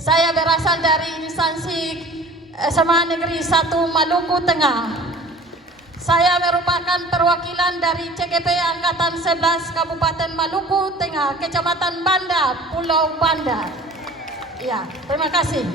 Saya berasal dari instansi SMA Negeri 1 Maluku Tengah. Saya merupakan perwakilan dari CGP Angkatan 11 Kabupaten Maluku Tengah, Kecamatan Banda, Pulau Banda. Ya, terima kasih.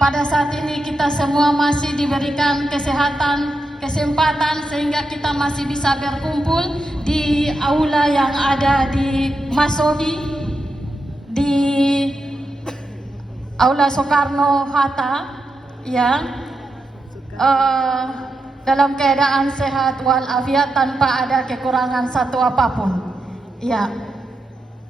Pada saat ini kita semua masih diberikan kesempatan sehingga kita masih bisa berkumpul di aula yang ada di Masohi, di Aula Soekarno-Hatta, ya, dalam keadaan sehat walafiat tanpa ada kekurangan satu apapun. Ya,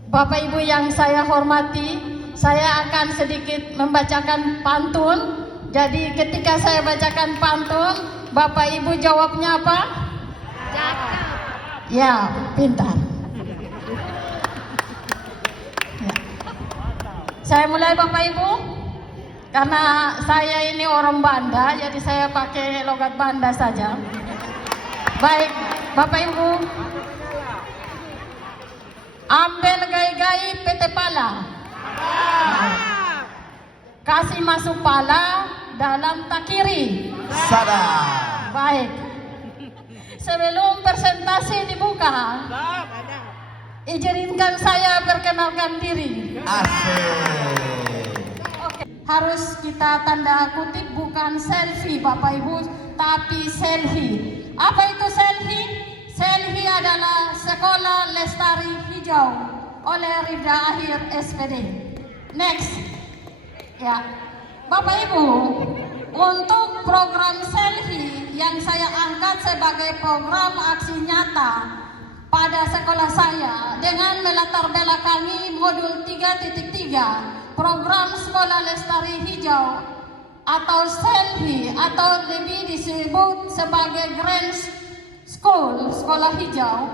Bapak Ibu yang saya hormati, saya akan sedikit membacakan pantun. Jadi ketika saya bacakan pantun, Bapak Ibu jawabnya apa? Cakep. Ya, pintar. Ya. Saya mulai Bapak Ibu. Karena saya ini orang Banda, jadi saya pakai logat Banda saja. Baik, Bapak Ibu. Ambil gai-gai PT Pala. Kasih masuk pala dalam takiri. Sadar. Baik. Sebelum presentasi dibuka, izinkan saya perkenalkan diri. Asik. Oke. Harus kita tanda kutip, bukan selfie Bapak Ibu, tapi selfie. Apa itu selfie? Selfie adalah Sekolah Lestari Hijau oleh Rifda Akhir SPD. Next. Ya, Bapak Ibu, untuk program selfie yang saya angkat sebagai program aksi nyata pada sekolah saya dengan melatar belakangi modul 3.3 program Sekolah Lestari Hijau atau selfie atau lebih disebut sebagai Grand School, Sekolah Hijau,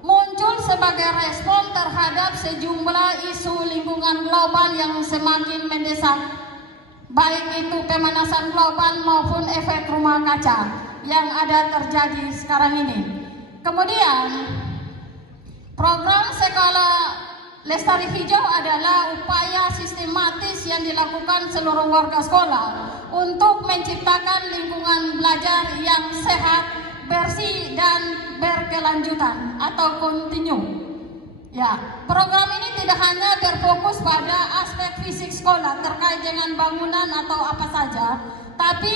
muncul sebagai respon terhadap sejumlah isu lingkungan global yang semakin mendesak, baik itu pemanasan global maupun efek rumah kaca yang ada terjadi sekarang ini. Kemudian, program Sekolah Lestari Hijau adalah upaya sistematis yang dilakukan seluruh warga sekolah untuk menciptakan lingkungan belajar yang sehat, bersih dan berkelanjutan atau kontinu. Ya, program ini tidak hanya berfokus pada aspek fisik sekolah terkait dengan bangunan atau apa saja, tapi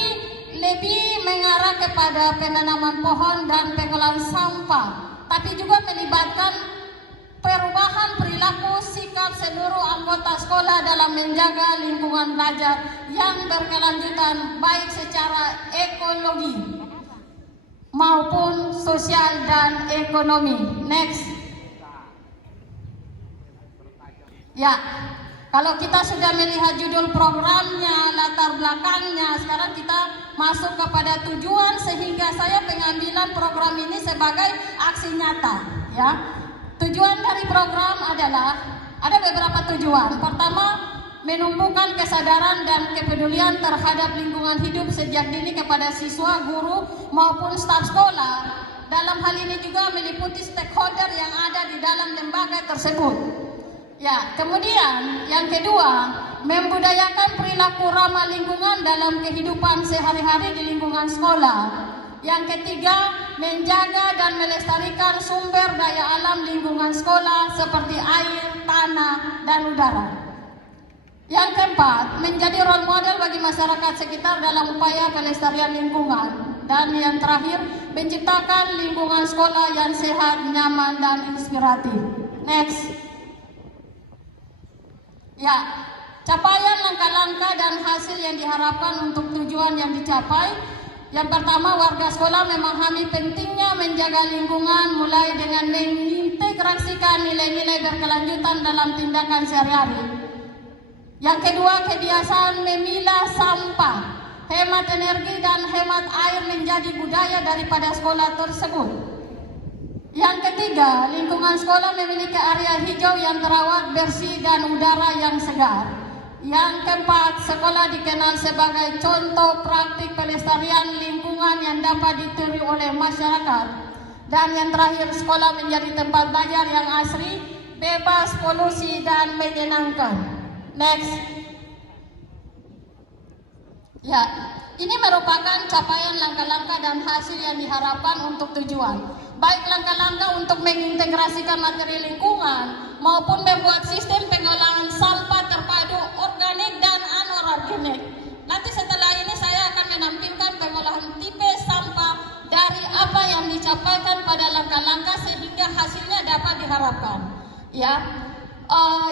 lebih mengarah kepada penanaman pohon dan pengolahan sampah, tapi juga melibatkan perubahan perilaku sikap seluruh anggota sekolah dalam menjaga lingkungan belajar yang berkelanjutan baik secara ekologi maupun sosial dan ekonomi. Next. Ya, kalau kita sudah melihat judul programnya, latar belakangnya, sekarang kita masuk kepada tujuan, sehingga saya pengambilan program ini sebagai aksi nyata. Ya, tujuan dari program adalah ada beberapa tujuan. Pertama, menumbuhkan kesadaran dan kepedulian terhadap lingkungan hidup sejak dini kepada siswa, guru maupun staf sekolah. Dalam hal ini juga meliputi stakeholder yang ada di dalam lembaga tersebut. Ya, kemudian yang kedua, membudayakan perilaku ramah lingkungan dalam kehidupan sehari-hari di lingkungan sekolah. Yang ketiga, menjaga dan melestarikan sumber daya alam lingkungan sekolah seperti air, tanah, dan udara. Yang keempat, menjadi role model bagi masyarakat sekitar dalam upaya pelestarian lingkungan. Dan yang terakhir, menciptakan lingkungan sekolah yang sehat, nyaman, dan inspiratif. Next. Ya, capaian langkah-langkah dan hasil yang diharapkan untuk tujuan yang dicapai. Yang pertama, warga sekolah memahami pentingnya menjaga lingkungan mulai dengan mengintegrasikan nilai-nilai berkelanjutan dalam tindakan sehari-hari. Yang kedua, kebiasaan memilah sampah, hemat energi dan hemat air menjadi budaya daripada sekolah tersebut. Yang ketiga, lingkungan sekolah memiliki area hijau yang terawat, bersih dan udara yang segar. Yang keempat, sekolah dikenal sebagai contoh praktik pelestarian lingkungan yang dapat ditiru oleh masyarakat. Dan yang terakhir, sekolah menjadi tempat belajar yang asri, bebas polusi dan menyenangkan. Next. Ya, ini merupakan capaian langkah-langkah dan hasil yang diharapkan untuk tujuan. Baik langkah-langkah untuk mengintegrasikan materi lingkungan maupun membuat sistem pengolahan sampah terpadu organik dan anorganik. Nanti setelah ini saya akan menampilkan pengolahan tipe sampah dari apa yang dicapaikan pada langkah-langkah sehingga hasilnya dapat diharapkan. Ya.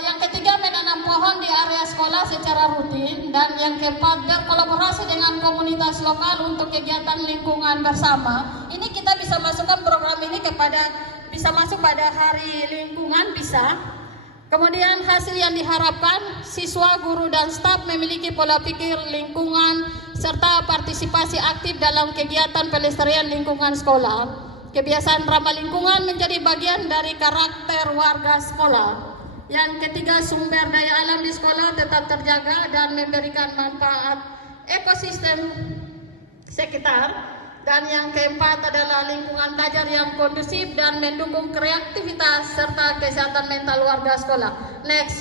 Yang ketiga, menanam pohon di area sekolah secara rutin. Dan yang keempat, berkolaborasi dengan komunitas lokal untuk kegiatan lingkungan bersama. Ini kita bisa masukkan program ini bisa masuk pada hari lingkungan, bisa. Kemudian hasil yang diharapkan, siswa, guru, dan staf memiliki pola pikir lingkungan serta partisipasi aktif dalam kegiatan pelestarian lingkungan sekolah. Kebiasaan ramah lingkungan menjadi bagian dari karakter warga sekolah. Yang ketiga, sumber daya alam di sekolah tetap terjaga dan memberikan manfaat ekosistem sekitar. Dan yang keempat adalah lingkungan belajar yang kondusif dan mendukung kreativitas serta kesehatan mental warga sekolah. Next.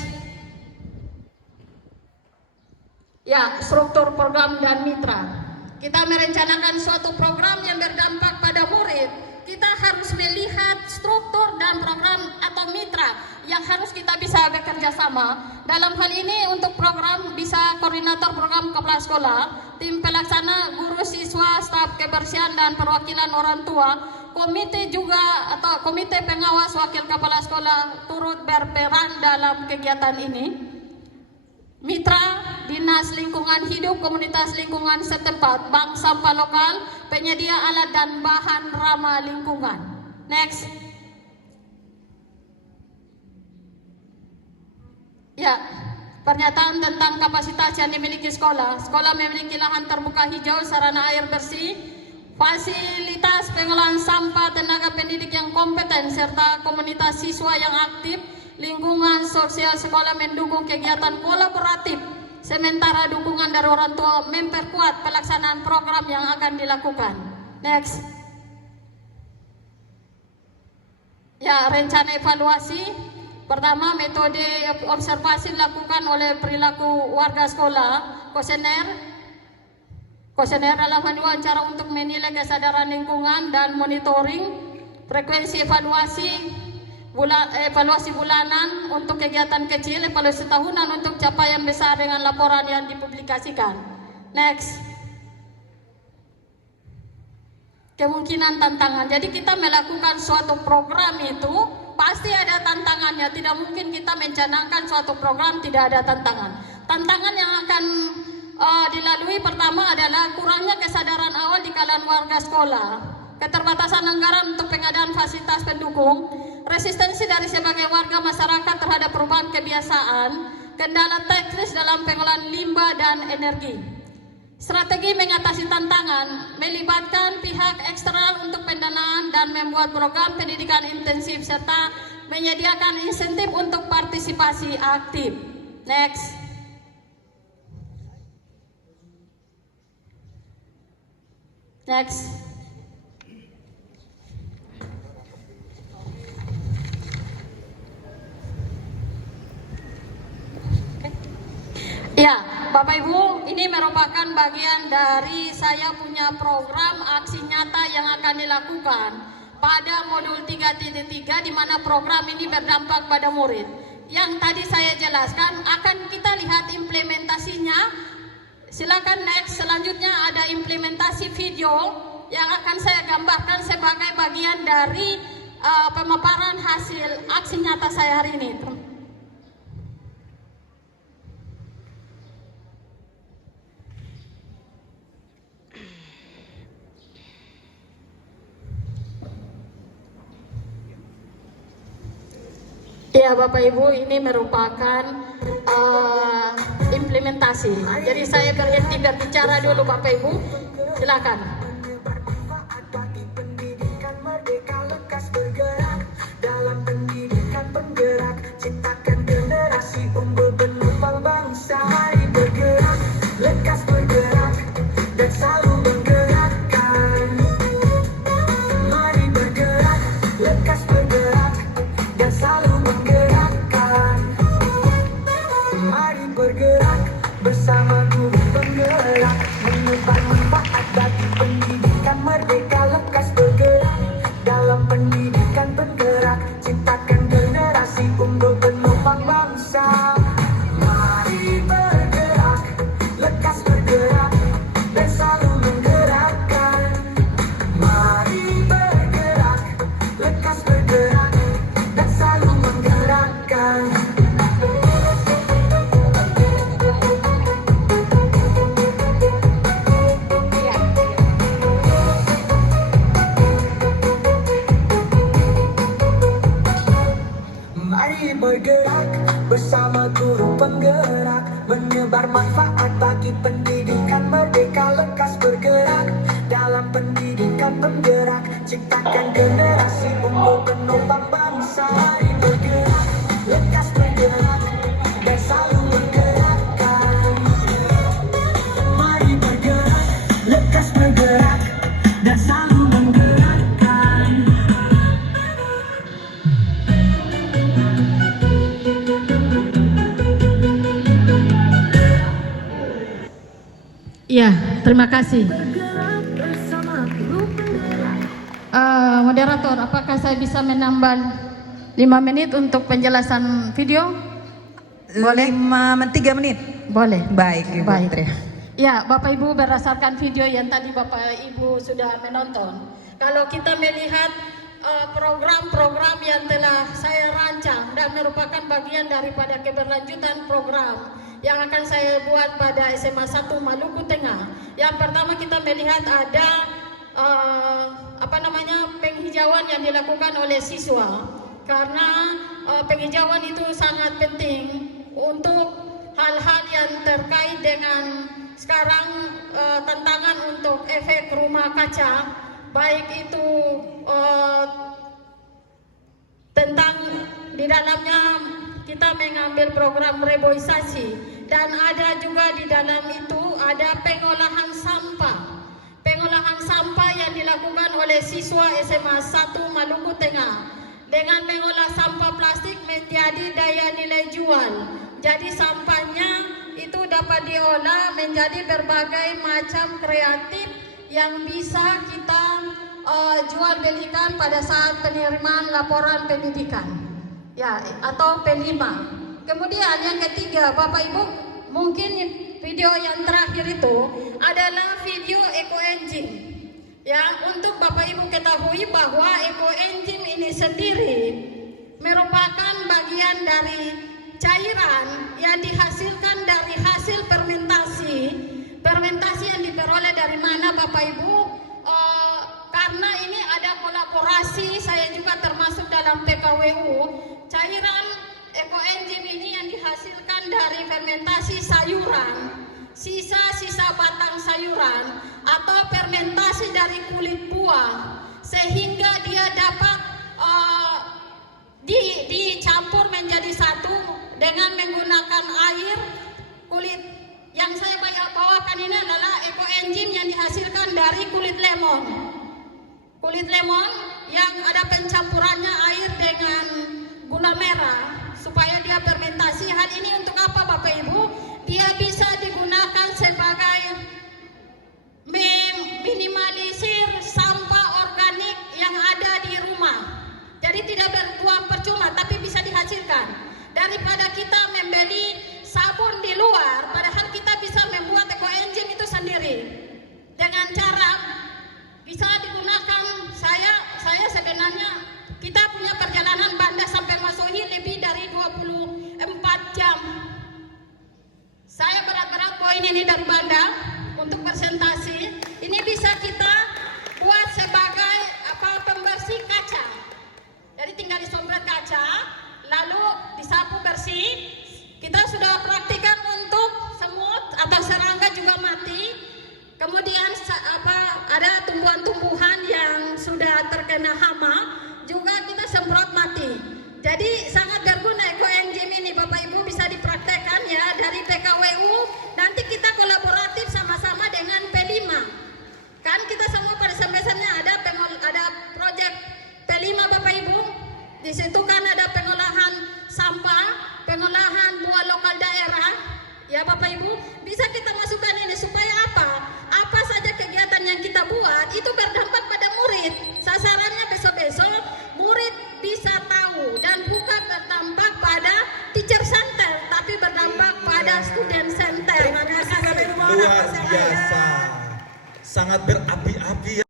Ya, struktur program dan mitra. Kita merencanakan suatu program yang berdampak pada murid. Kita harus melihat struktur dan program atau mitra yang harus kita bisa bekerja sama. Dalam hal ini untuk program bisa koordinator program kepala sekolah, tim pelaksana, guru, siswa, staf kebersihan dan perwakilan orang tua, komite juga atau komite pengawas wakil kepala sekolah turut berperan dalam kegiatan ini. Mitra, dinas lingkungan hidup, komunitas lingkungan setempat, bank sampah lokal, penyedia alat dan bahan ramah lingkungan. Next. Ya, pernyataan tentang kapasitas yang dimiliki sekolah. Sekolah memiliki lahan terbuka hijau, sarana air bersih, fasilitas pengolahan sampah, tenaga pendidik yang kompeten, serta komunitas siswa yang aktif. Lingkungan sosial sekolah mendukung kegiatan kolaboratif, sementara dukungan dari orang tua memperkuat pelaksanaan program yang akan dilakukan. Next. Ya, rencana evaluasi. Pertama, metode observasi dilakukan oleh perilaku warga sekolah, kuesioner dalam wawancara untuk menilai kesadaran lingkungan dan monitoring, frekuensi evaluasi bulanan untuk kegiatan kecil, evaluasi tahunan untuk capaian besar dengan laporan yang dipublikasikan. Next. Kemungkinan tantangan. Jadi kita melakukan suatu program itu pasti ada tantangannya. Tidak mungkin kita mencanangkan suatu program tidak ada tantangan. Tantangan yang akan dilalui pertama adalah kurangnya kesadaran awal di kalangan warga sekolah, keterbatasan anggaran untuk pengadaan fasilitas pendukung, resistensi dari sebagai warga masyarakat terhadap perubahan kebiasaan, kendala teknis dalam pengolahan limbah dan energi. Strategi mengatasi tantangan melibatkan pihak eksternal untuk pendanaan dan membuat program pendidikan intensif serta menyediakan insentif untuk partisipasi aktif. Next. Next. Ya, Bapak Ibu, ini merupakan bagian dari saya punya program aksi nyata yang akan dilakukan pada modul 3.3 di mana program ini berdampak pada murid. Yang tadi saya jelaskan akan kita lihat implementasinya. Silakan next. Selanjutnya ada implementasi video yang akan saya gambarkan sebagai bagian dari pemaparan hasil aksi nyata saya hari ini. Ya Bapak Ibu, ini merupakan implementasi. Jadi saya berhenti berbicara dulu Bapak Ibu. Silakan. Dalam pendidikan penggerak, ciptakan generasi unggul penumpang bangsa. Mari bergerak, lekas bergerak, dan selalu menggerakkan. Mari bergerak. bergerak bersama guru penggerak, menyebar manfaat bagi pendidikan merdeka. Lekas bergerak dalam pendidikan penggerak, ciptakan generasi unggul penopang bangsa. Mari bergerak, lekas bergerak dan selalu menggerakkan. Mari bergerak, lekas bergerak dan selalu menggerakkan. Ya, terima kasih. Moderator, apakah saya bisa menambah 5 menit untuk penjelasan video? Boleh 3 menit. Boleh. Baik, Ibu Baik. Tri. Ya, Bapak Ibu, berdasarkan video yang tadi Bapak Ibu sudah menonton, kalau kita melihat program-program yang telah saya rancang dan merupakan bagian daripada keberlanjutan program yang akan saya buat pada SMA 1 Maluku Tengah. Yang pertama kita melihat ada penghijauan yang dilakukan oleh siswa, karena penghijauan itu sangat penting untuk hal-hal yang terkait dengan sekarang tantangan untuk efek rumah kaca, baik itu tentang di dalamnya kita mengambil program reboisasi, dan ada juga di dalam itu ada pengolahan sampah. Pengolahan sampah yang dilakukan oleh siswa SMA 1 Maluku Tengah dengan mengolah sampah plastik menjadi daya nilai jual. Jadi sampahnya itu dapat diolah menjadi berbagai macam kreatif yang bisa kita jual belikan pada saat penerimaan laporan pendidikan, ya, atau P5. Kemudian yang ketiga, Bapak Ibu, mungkin video yang terakhir itu adalah video eco engine. Ya, untuk Bapak Ibu ketahui bahwa eco engine ini sendiri merupakan bagian dari cairan yang dihasilkan dari hasil fermentasi. Fermentasi yang diperoleh dari mana, Bapak Ibu? Karena ini ada kolaborasi, saya juga termasuk dalam PKWU. Cairan eco engine ini yang dihasilkan dari fermentasi sayuran, sisa-sisa batang sayuran, atau fermentasi dari kulit buah, sehingga dia dapat dicampur menjadi satu dengan menggunakan air. Kulit yang saya bawakan ini adalah eco engine yang dihasilkan dari kulit lemon. Kulit lemon yang ada pencampurannya air dengan gula merah supaya dia fermentasi. Hal ini untuk apa, Bapak Ibu? Dia bisa digunakan sebagai meminimalisir sampah organik yang ada di rumah. Jadi tidak berbuang percuma, tapi bisa dihasilkan. Daripada kita membeli sabun di luar, padahal kita bisa membuat eco engine itu sendiri dengan cara bisa digunakan. Saya sebenarnya kita punya perjalanan Banda sampai Masuhi lebih dari 24 jam. Saya berat-berat poin ini dari Banda untuk presentasi. Ini bisa kita buat sebagai pembersih kaca. Jadi tinggal disompret kaca, lalu disapu bersih. Kita sudah praktikan untuk semut atau serangga juga mati. Kemudian ada tumbuhan-tumbuhan yang sudah terkena hama juga kita semprot mati. Jadi sangat berguna eco engine ini, Bapak Ibu, bisa dipraktekkan ya dari PKWU. Nanti kita kolaboratif sama-sama dengan P5. Kan kita semua pada semester-nya ada proyek P5, Bapak Ibu. Di situ kan ada pengolahan sampah, pengolahan buah lokal daerah. Ya Bapak Ibu, bisa kita masukkan ini supaya apa? Apa saja kegiatan yang kita buat itu berdampak pada murid. Sasarannya besok-besok murid bisa tahu, dan bukan berdampak pada teacher center, tapi berdampak pada student center. Terima kasih. Luar biasa, sangat berapi-api.